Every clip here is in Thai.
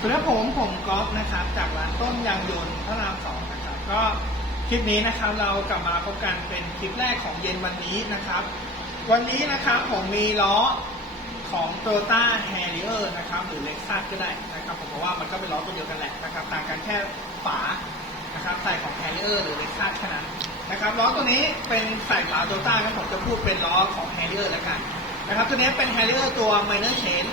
สวัสดีครับผมผมก๊อฟนะครับ จากร้านต้นยางยนต์พระรามสองนะครับ ก็คลิปนี้นะครับเรากลับมาพบกันเป็นคลิปแรกของเย็นวันนี้นะครับ วันนี้นะครับผมมีล้อของ Toyota Harrier นะครับหรือ Lexus ก็ได้นะครับผมบอกว่ามันก็เป็นล้อตัวเดียวกันแหละนะครับต่างกันแค่ฝานะครับใส่ของ Harrier หรือ Lexus แค่นั้นนะครับล้อตัวนี้เป็นใส่ฝา Toyota ครับผมจะพูดเป็นล้อของ Harrier แล้วกันนะครับตัวนี้เป็น Harrier ตัว Minor Chain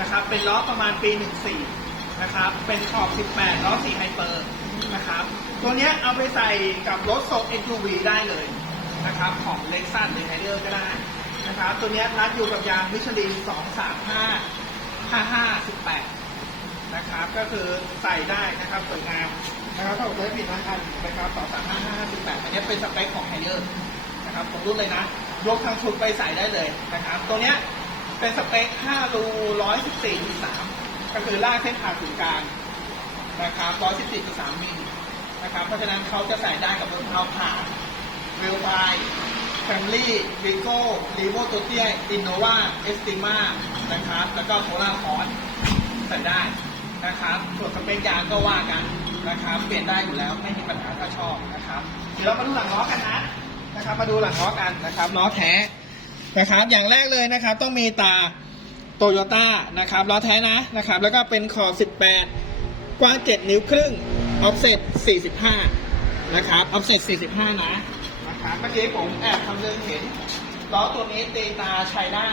นะครับเป็นล้อประมาณปี 14 นะครับ เป็นขอบ 18 ล้อ4ไฮเปอร์นะครับ ตัวนี้เอาไปใส่กับรถทรง SUV ได้เลยนะครับ ของ Lexus หรือ Harrier ก็ได้นะครับ ตัวนี้รัดอยู่กับยางมิชลิน 235 55 18 นะครับ ก็คือใส่ได้นะครับสวยงามนะครับถ้าผมจะผิดนะคันนะครับ235 5 18 อันนี้เป็นสเปคของ Harrier นะครับผมรุ่นเลยนะยกทั้งชุดไปใส่ได้เลยนะครับ ตัวนี้เป็นสเปค 5 รู 114.3 ก็คือลากเส้นผ่าศูนย์กลางนะครับ114.3มิลนะครับ เพราะฉะนั้นเขาจะใส่ได้กับรถเอาผ่านเวลไฟแฟมลี่วิโก้รีโวตัวเตี้ยอินโนวาเอสติมานะครับ แล้วก็โทล่าคอนใส่ได้นะครับส่วนสเปคยางก็ว่ากันนะครับ เปลี่ยนได้อยู่แล้วไม่มีปัญหาถ้าชอบนะครับ เดี๋ยวเรามาดูหลังล้อกันนะนะครับ มาดูหลังล้อกันนะครับล้อแท้นะครับ อย่างแรกเลยนะครับ ต้องมีตา โตโยต้านะครับล้อแท้นะนะครับแล้วก็เป็นขอบ18 กว้าง 7 นิ้วครึ่งออฟเซ็ต45 นะครับออฟเซ็ต45 นะนะครับเมื่อกี้ผมแอบทำเรื่องเห็นล้อตัวนี้ตีตาใช้ได้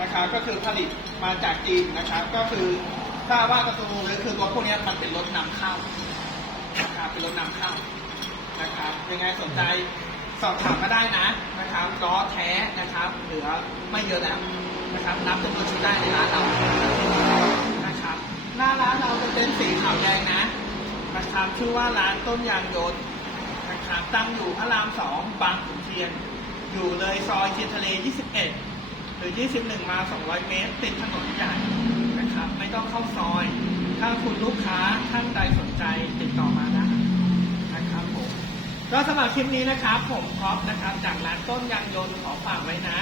นะครับก็คือผลิตมาจากจีนนะครับก็คือถ้าว่ากระทรวงเลยคือตัวพวกนี้มันเป็นรถนำเข้านะครับเป็นรถนำเข้านะครับยังไงสนใจสอบถามมาได้นะนะครับล้อแท้นะครับเหลือไม่เยอะแล้ว นะครับ นับจำนวนชุดได้ในร้านเรานะครับ หน้าร้านเราจะเป็นสีขาวแดงนะนะครับชื่อว่าร้านต้นยางยนต์นะครับตั้งอยู่พระรามสองบางขุนเทียน อยู่เลยซอยเทียนทะเล 21 หรือ 21 มา 200 เมตร ติดถนนใหญ่นะครับ ไม่ต้องเข้าซอย ถ้าคุณลูกค้าท่านใดสนใจติดต่อมาได้นะครับผมก็สำหรับคลิปนี้นะครับ ผมท็อปนะครับ จากร้านต้นยางยนต์ขอฝากไว้นะ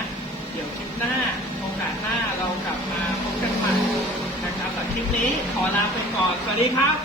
ลิปนี้ขอลาไปก่อน สวัสดีครับ